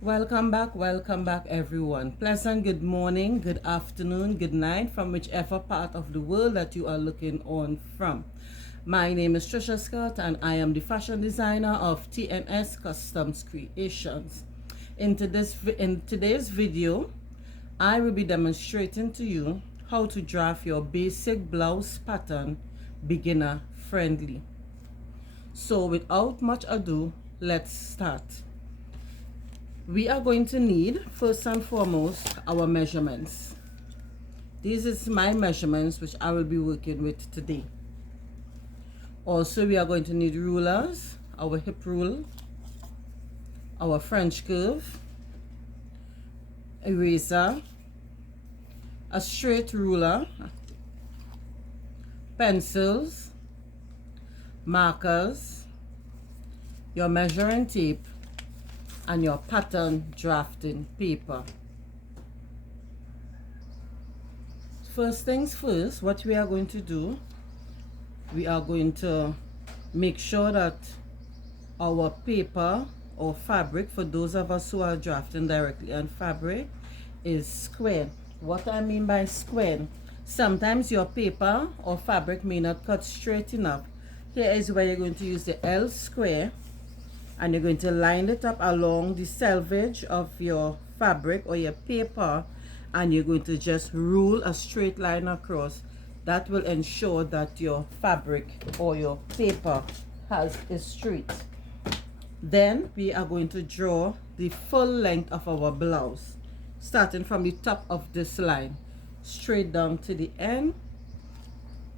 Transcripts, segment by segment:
Welcome back everyone. Pleasant good morning, good afternoon, good night from whichever part of the world that you are looking on from. My name is Trisha Scott and I am the fashion designer of TNS Customs Creations. In today's video, I will be demonstrating to you how to draft your basic blouse pattern beginner friendly. So without much ado, let's start. We are going to need, first and foremost, our measurements. These is my measurements which I will be working with today. Also, we are going to need rulers, our hip rule, our French curve, eraser, a straight ruler, pencils, markers, your measuring tape, and your pattern drafting paper. First things first, what we are going to do, we are going to make sure that our paper or fabric, for those of us who are drafting directly on fabric, is square. What I mean by square, sometimes your paper or fabric may not cut straight enough. Here is where you're going to use the L square, and you're going to line it up along the selvage of your fabric or your paper, and you're going to just rule a straight line across. That will ensure that your fabric or your paper is straight. Then we are going to draw the full length of our blouse, starting from the top of this line straight down to the end,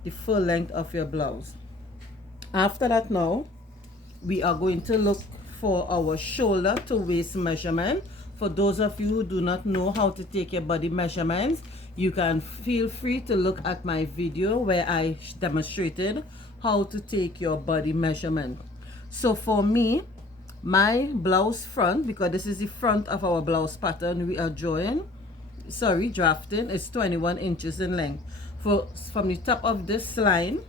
the full length of your blouse. After that, now we are going to look for our shoulder to waist measurement. For those of you who do not know how to take your body measurements, you can feel free to look at my video where I demonstrated how to take your body measurement. So for me, my blouse front, because this is the front of our blouse pattern we are drafting, is 21 inches in length. From the top of this line,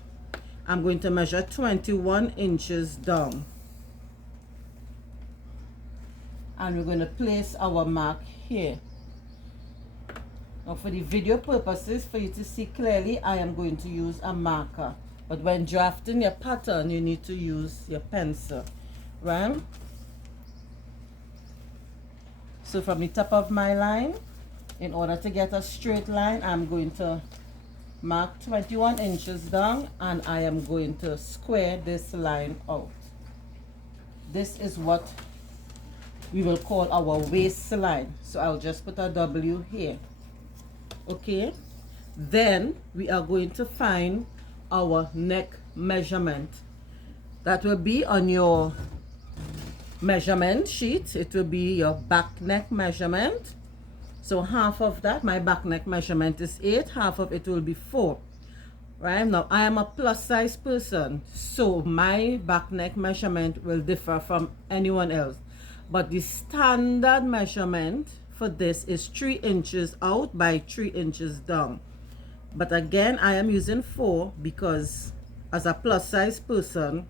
I'm going to measure 21 inches down. And we're going to place our mark here. Now for the video purposes, for you to see clearly, I am going to use a marker. But when drafting your pattern, you need to use your pencil, right? So from the top of my line, in order to get a straight line, I'm going to mark 21 inches down, and I am going to square this line out. This is what we will call our waistline. So I'll just put a W here. Okay, then we are going to find our neck measurement. That will be on your measurement sheet. It will be your back neck measurement. So half of that, my back neck measurement is 8, half of it will be 4. Right now, I am a plus size person, so my back neck measurement will differ from anyone else. But the standard measurement for this is 3 inches out by 3 inches down. But again, I am using 4 because as a plus size person,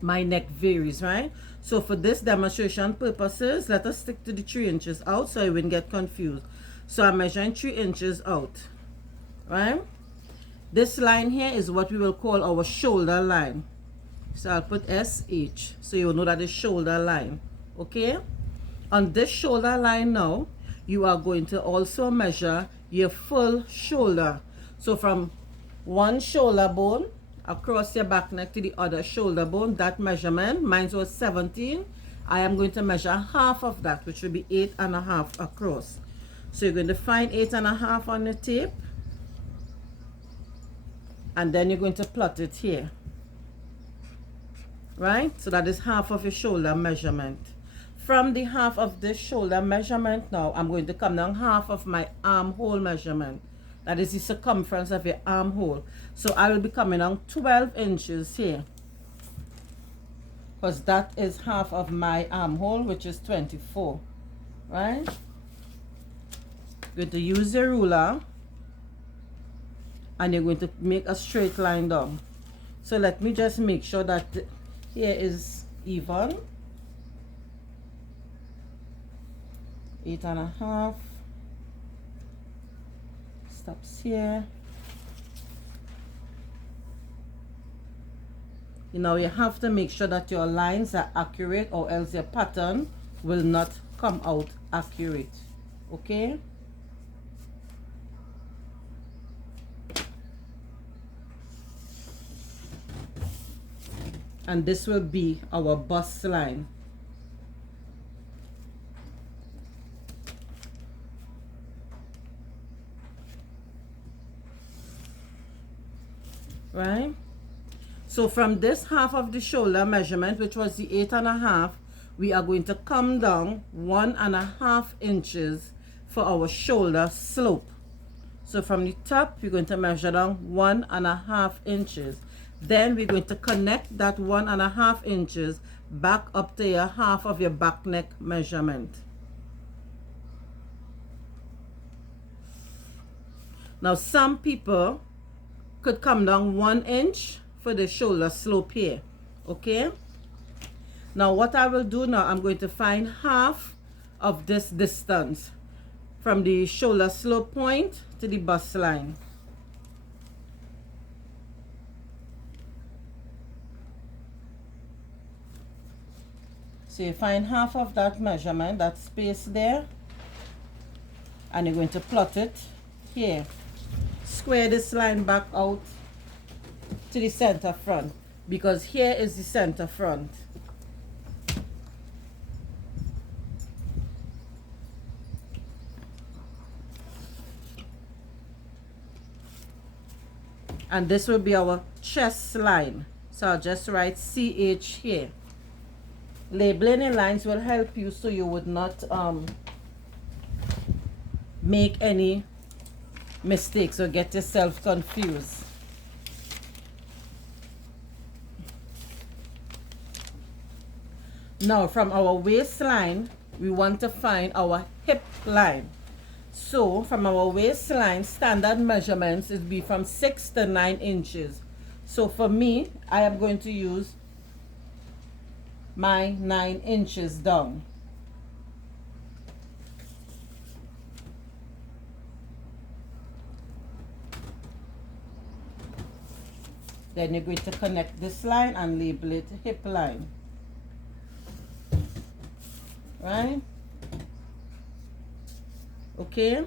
my neck varies, right? So for this demonstration purposes, let us stick to the 3 inches out so I wouldn't get confused. So I'm measuring 3 inches out, right? This line here is what we will call our shoulder line. So I'll put SH so you will know that it's shoulder line. Okay? On this shoulder line now, you are going to also measure your full shoulder. So from one shoulder bone across your back neck to the other shoulder bone, that measurement, mine was 17. I am going to measure half of that, which will be 8.5 across. So you're going to find 8.5 on the tape, and then you're going to plot it here. Right? So that is half of your shoulder measurement. From the half of this shoulder measurement now, I'm going to come down half of my armhole measurement. That is the circumference of your armhole. So I will be coming down 12 inches here, because that is half of my armhole, which is 24. Right? You're going to use your ruler, and you're going to make a straight line down. So let me just make sure that here is even. 8.5, stops here. Now you have to make sure that your lines are accurate, or else your pattern will not come out accurate. Okay, and this will be our bust line. Right, so from this half of the shoulder measurement, which was the 8.5, we are going to come down 1.5 inches for our shoulder slope. So from the top, we're going to measure down 1.5 inches. Then we're going to connect that 1.5 inches back up to your half of your back neck measurement. Now some people could come down 1 inch for the shoulder slope here. Okay, now what I will do now, I'm going to find half of this distance from the shoulder slope point to the bust line. So you find half of that measurement, that space there, and you're going to plot it here. Square this line back out to the center front, because here is the center front. And this will be our chest line. So I'll just write CH here. Labeling in lines will help you so you would not make any mistakes or get yourself confused. Now from our waistline, we want to find our hip line. So from our waistline, standard measurements is be from 6 to 9 inches. So for me, I am going to use my 9 inches down. Then you're going to connect this line and label it hip line. Right? Okay.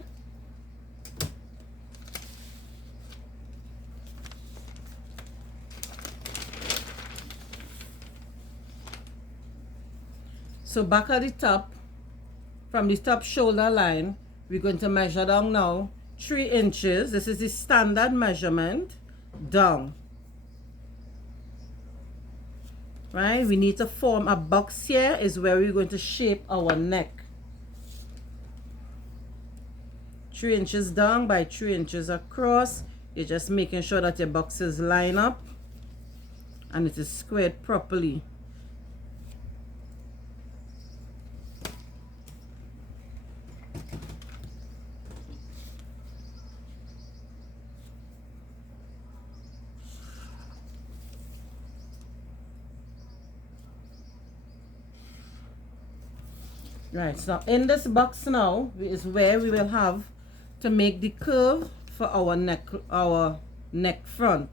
So back at the top, from the top shoulder line, we're going to measure down now 3 inches. This is the standard measurement down. Right? We need to form a box here, is where we're going to shape our neck. 3 inches down by 3 inches across. You're just making sure that your boxes line up and it is squared properly. Right, so in this box now is where we will have to make the curve for our neck front.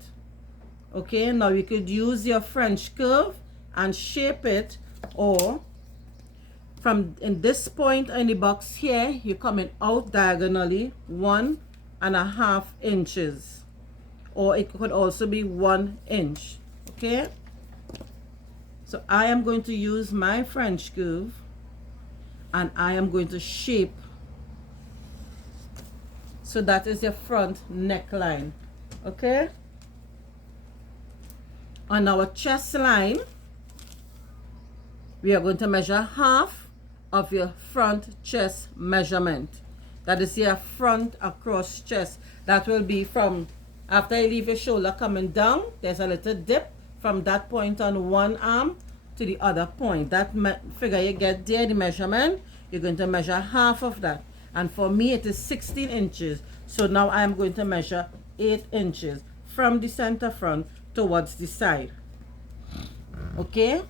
Okay, now you could use your French curve and shape it, or from in this point in the box here, you're coming out diagonally 1.5 inches, or it could also be 1 inch. Okay, so I am going to use my French curve and I am going to shape. So that is your front neckline. Okay, on our chest line, we are going to measure half of your front chest measurement. That is your front across chest. That will be from after you leave your shoulder coming down, there's a little dip from that point on one arm to the other point. That figure you get there, the measurement, you're going to measure half of that. And for me, it is 16 inches. So now I am going to measure 8 inches from the center front towards the side. Okay?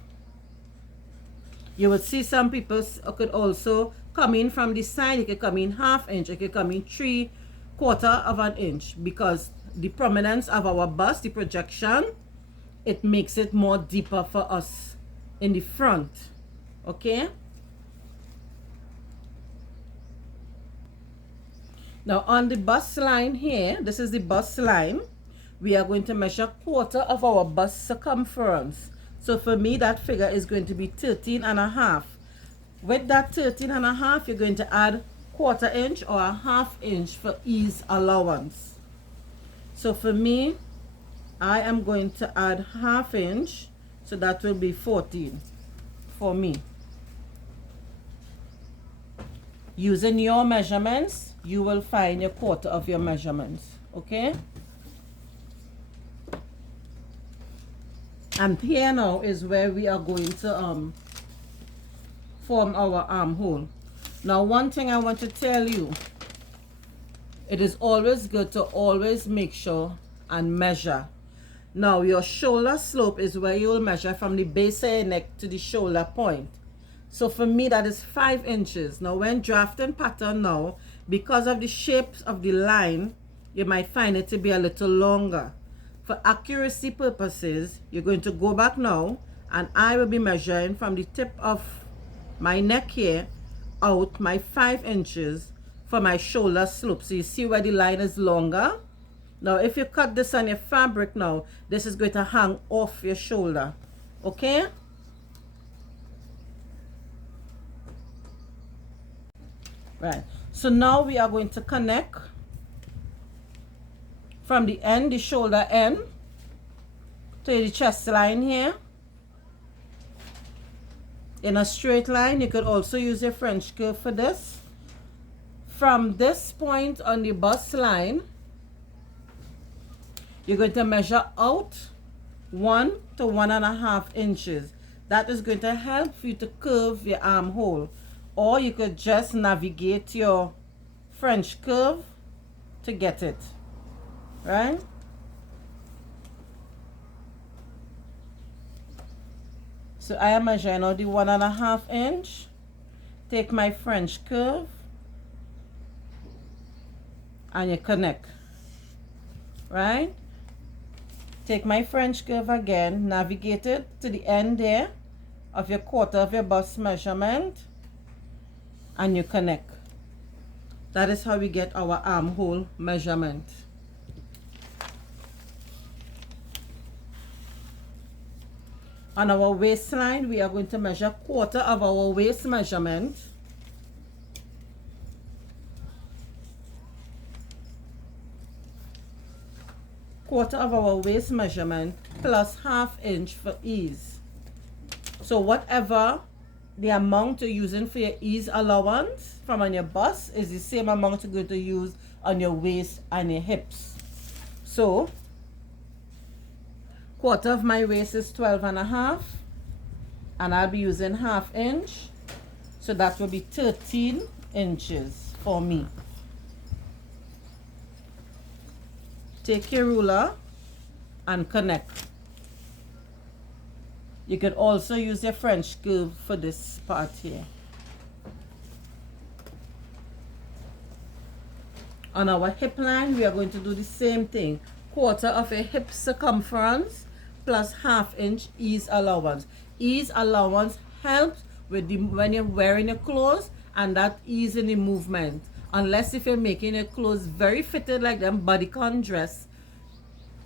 You would see some people could also come in from the side. It could come in 1/2 inch. It could come in 3/4 of an inch, because the prominence of our bust, the projection, it makes it more deeper for us in the front. Okay. Now on the bust line here, this is the bust line. We are going to measure 1/4 of our bust circumference. So for me, that figure is going to be 13.5. With that 13.5, you're going to add 1/4 inch or a 1/2 inch for ease allowance. So for me, I am going to add 1/2 inch, so that will be 14 for me. Using your measurements, you will find a 1/4 of your measurements. Okay. And here now is where we are going to form our armhole. Now, one thing I want to tell you, it is always good to always make sure and measure. Now, your shoulder slope is where you will measure from the base of your neck to the shoulder point. So for me, that is 5 inches. Now, when drafting pattern now, because of the shapes of the line, you might find it to be a little longer. For accuracy purposes, you're going to go back now, and I will be measuring from the tip of my neck here out my 5 inches for my shoulder slope. So you see where the line is longer. Now, if you cut this on your fabric now, this is going to hang off your shoulder. Okay? Right. So now we are going to connect from the end, the shoulder end, to the chest line here in a straight line. You could also use a French curve for this. From this point on the bust line, you're going to measure out 1 to 1.5 inches. That is going to help you to curve your armhole. Or you could just navigate your French curve to get it. Right? So I am measuring out the 1.5 inch. Take my French curve and you connect. Right? Take my French curve again, navigate it to the end there of your 1/4 of your bust measurement, and you connect. That is how we get our armhole measurement. On our waistline, we are going to measure 1/4 of our waist measurement. Quarter of our waist measurement plus 1/2 inch for ease. So whatever the amount you're using for your ease allowance from on your bust is the same amount you're going to use on your waist and your hips. So 1/4 of my waist is 12.5, and I'll be using 1/2 inch, so that will be 13 inches for me. Take your ruler and connect. You could also use your French curve for this part here. On our hip line, we are going to do the same thing. 1/4 of a hip circumference plus 1/2 inch ease allowance. Ease allowance helps with the when you're wearing your clothes and that ease in the movement. Unless if you're making your clothes very fitted like them bodycon dress,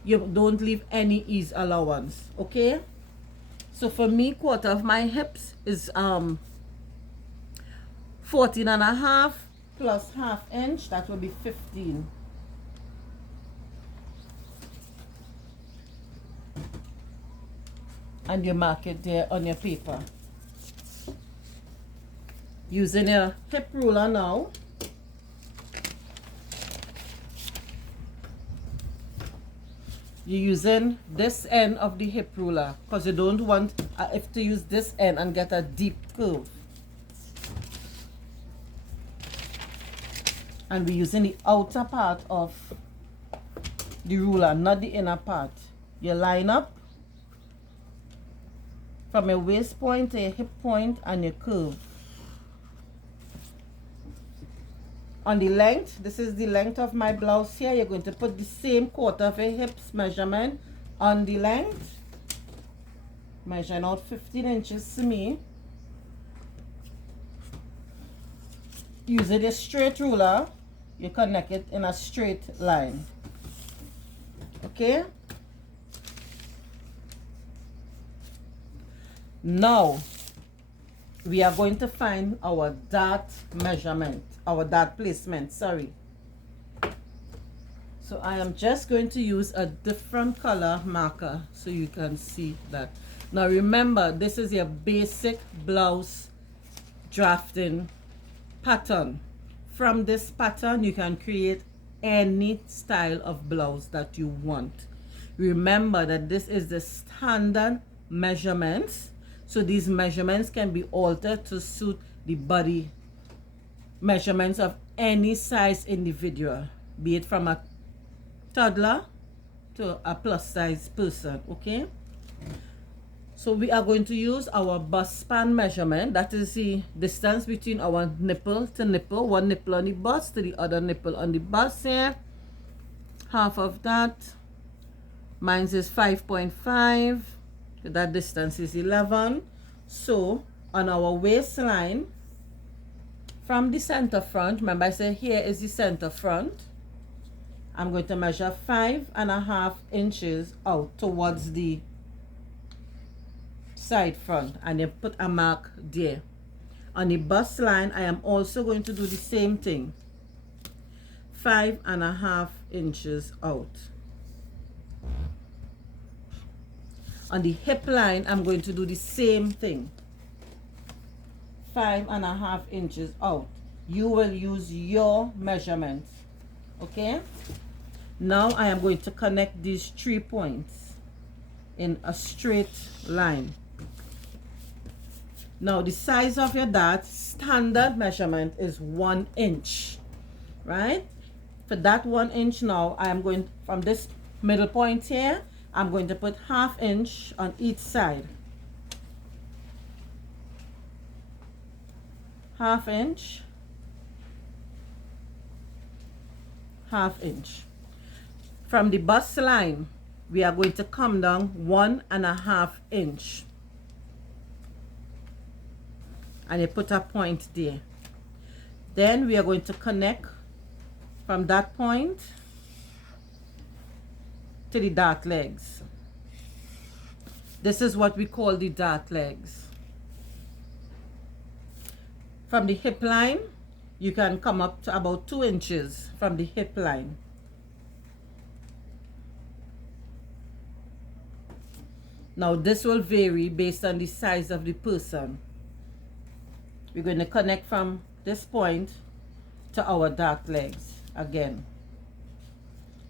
you don't leave any ease allowance. Okay? So for me, 1/4 of my hips is 14.5 plus 1/2 inch, that will be 15. And you mark it there on your paper. Using a hip ruler now, you're using this end of the hip ruler because you don't want if to use this end and get a deep curve. And we're using the outer part of the ruler, not the inner part. You line up from your waist point to your hip point and your curve. On the length, this is the length of my blouse here. You're going to put the same quarter of your hips measurement on the length. Measuring out 15 inches to me. Using a straight ruler, you connect it in a straight line. Okay? Now, we are going to find our dart measurement, our dart placement, sorry. So I am just going to use a different color marker so you can see that. Now remember, this is your basic blouse drafting pattern. From this pattern, you can create any style of blouse that you want. Remember that this is the standard measurements. So these measurements can be altered to suit the body measurements of any size individual, be it from a toddler to a plus size person. Okay, so we are going to use our bust span measurement. That is the distance between our nipple to nipple, one nipple on the bust to the other nipple on the bust here. Half of that. Mine is 5.5. That distance is 11. So on our waistline, from the center front, remember I said here is the center front, I'm going to measure 5.5 inches out towards the side front and then put a mark there. On the bust line, I am also going to do the same thing, 5.5 inches out. On the hip line, I'm going to do the same thing, 5.5 inches out. You will use your measurements. Okay, now I am going to connect these 3 points in a straight line. Now the size of your dart standard measurement is 1 inch, right? For that 1 inch, now I am going from this middle point here, I'm going to put 1/2 inch on each side. 1/2 inch, 1/2 inch. From the bust line, we are going to come down 1.5 inch. And you put a point there. Then we are going to connect from that point to the dart legs. This is what we call the dart legs. From the hip line, you can come up to about 2 inches from the hip line. Now this will vary based on the size of the person. We're going to connect from this point to our dart legs again.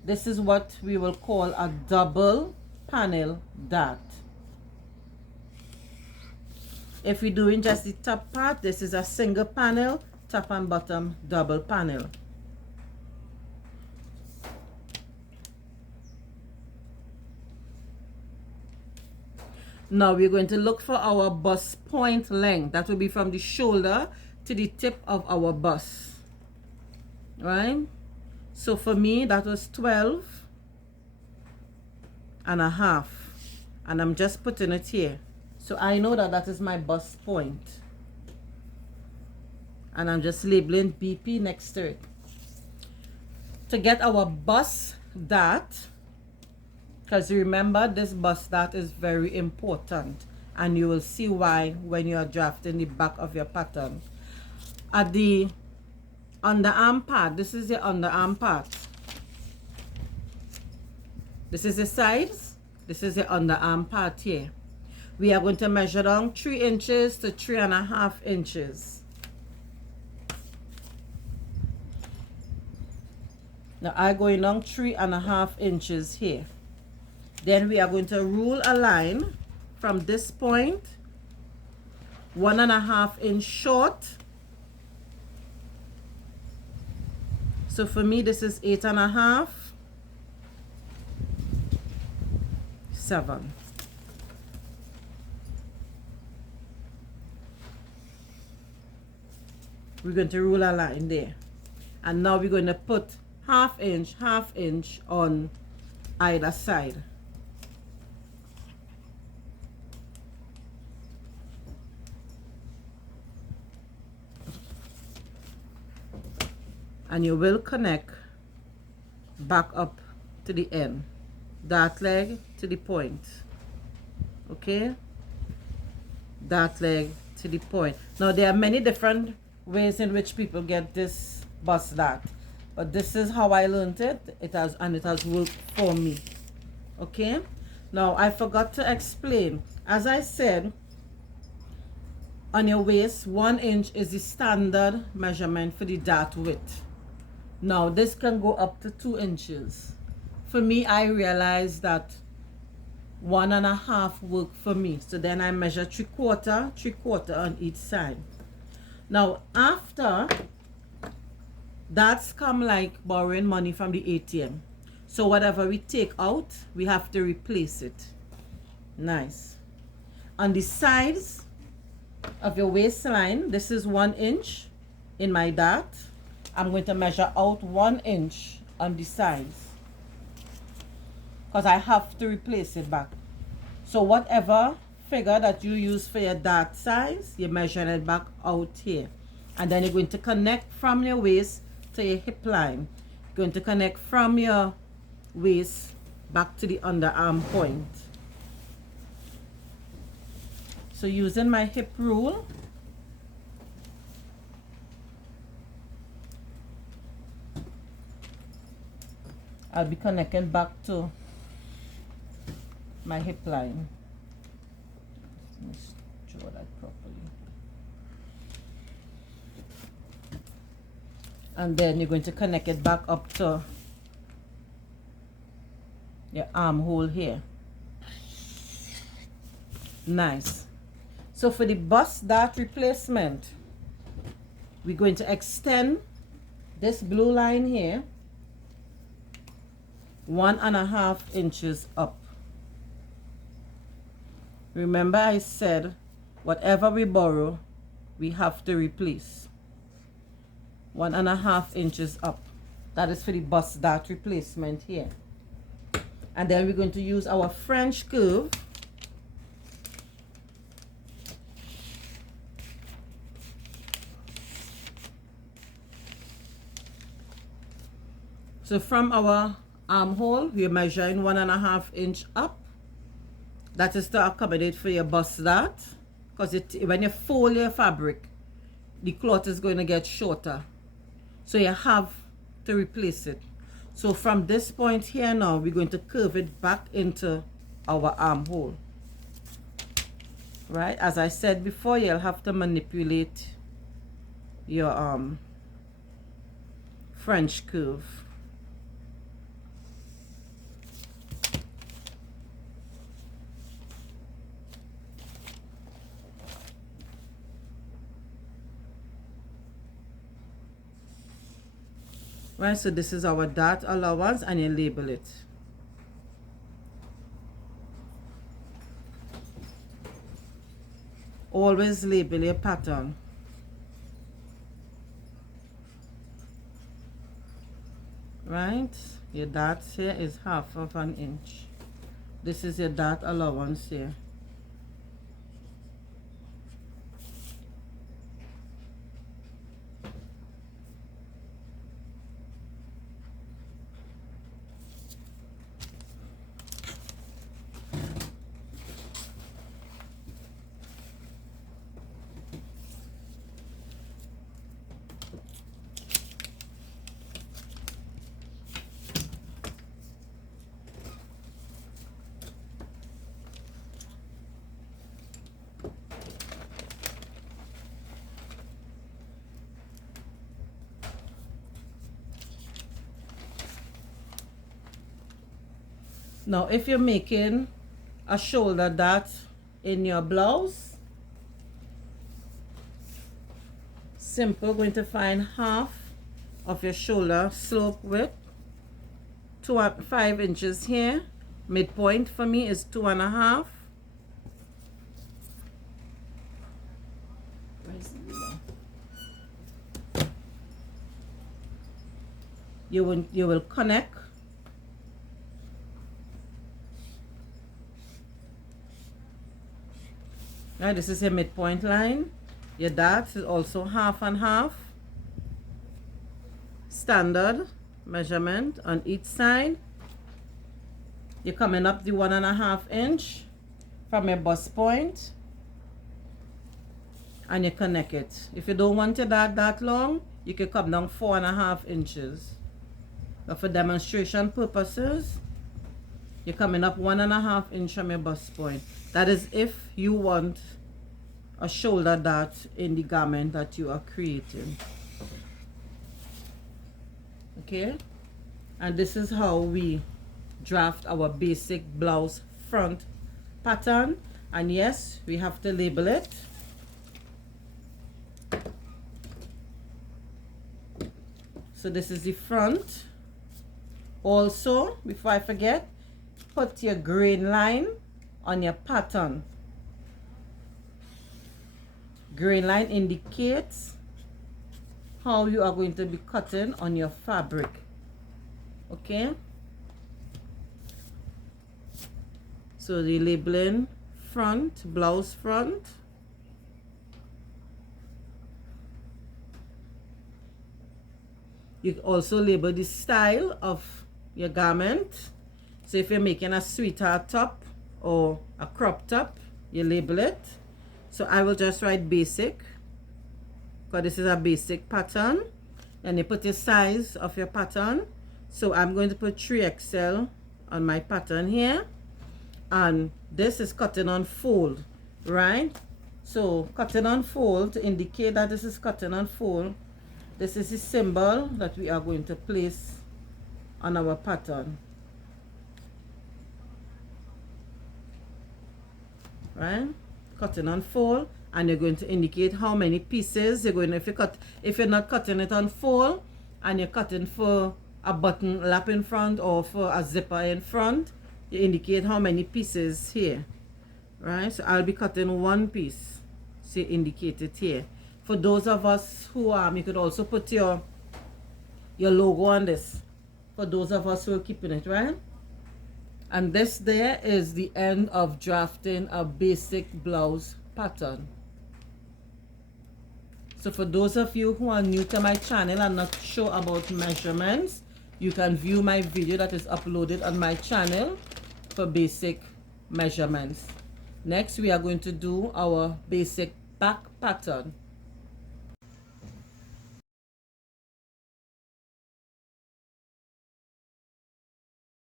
This is what we will call a double panel dart. If we're doing just the top part, this is a single panel, top and bottom double panel. Now we're going to look for our bust point length. That will be from the shoulder to the tip of our bust. Right? So for me, that was 12.5. And I'm just putting it here. So I know that that is my bust point. And I'm just labeling BP next to it. To get our bust dart, because remember, this bust dart is very important. And you will see why when you are drafting the back of your pattern. At the underarm part, this is the underarm part. This is the sides. This is the underarm part here. We are going to measure down 3 inches to 3.5 inches. Now I'm going down 3.5 inches here. Then we are going to rule a line from this point, 1.5 inch short. So for me, this is 8.5, 7. We're going to rule a line there. And now we're going to put half inch on either side. And you will connect back up to the end, dart leg to the point. Okay, dart leg to the point. Now there are many different ways in which people get this bust dart, but this is how I learned it. It has worked for me. Okay, now I forgot to explain, as I said, on your waist 1 inch is the standard measurement for the dart width. Now this can go up to 2 inches. For me, I realized that 1.5 worked for me. So then I measure 3/4 on each side. Now after, that's come like borrowing money from the ATM. So whatever we take out, we have to replace it. Nice. On the sides of your waistline, this is 1 inch in my dart. I'm going to measure out 1 inch on the sides because I have to replace it back. So whatever figure that you use for your dart size, you measure it back out here. And then you're going to connect from your waist to your hip line. You're going to connect from your waist back to the underarm point. So using my hip rule, I'll be connecting back to my hip line. Let's draw that properly. And then you're going to connect it back up to your armhole here. Nice. So for the bust dart replacement, we're going to extend this blue line here 1.5 inches up. Remember I said whatever we borrow, we have to replace. 1.5 inches up. That is for the bust dart replacement here. And then we're going to use our French curve so from our armhole, we are measuring 1.5 inch up. That is to accommodate for your bust dart, because when you fold your fabric, the cloth is going to get shorter. So you have to replace it. So from this point here now, we're going to curve it back into our armhole. Right? As I said before, you'll have to manipulate your French curve. Right, so this is our dart allowance, and you label it. Always label your pattern. Right, your dart here is 1/2 inch. This is your dart allowance here. Now, if you're making a shoulder dart in your blouse, simple, going to find half of your shoulder slope width, 5 inches here. Midpoint for me is 2.5. Where's the ruler? you will connect. Right, this is your midpoint line. Your darts is also half and half. Standard measurement on each side. You're coming up the 1.5 inch from your bust point, and you connect it. If you don't want your dart that long, you can come down 4.5 inches. But for demonstration purposes, you're coming up 1.5 inch from your bust point. That is if you want a shoulder dart in the garment that you are creating. Okay, and this is how we draft our basic blouse front pattern. And yes, we have to label it. So this is the front. Also, before I forget, put your grain line on your pattern. Grain line indicates how you are going to be cutting on your fabric. Okay, so the labeling front, blouse front. You also label the style of your garment. So if you're making a sweetheart top or a crop top, you label it. So I will just write basic, because this is a basic pattern. And you put your size of your pattern. So I'm going to put 3XL on my pattern here. And this is cutting on fold, right? So cutting on fold, to indicate that this is cutting on fold, this is the symbol that we are going to place on our pattern. Right? Cutting on fold, and you're going to indicate how many pieces you're going to, if you're not cutting it on fold and you're cutting for a button lap in front or for a zipper in front, you indicate how many pieces here. Right? So I'll be cutting one piece. So you indicate it here. For those of us who you could also put your logo on this. For those of us who are keeping it, right? And this there is the end of drafting a basic blouse pattern. So for those of you who are new to my channel and not sure about measurements, you can view my video that is uploaded on my channel for basic measurements. Next, we are going to do our basic back pattern.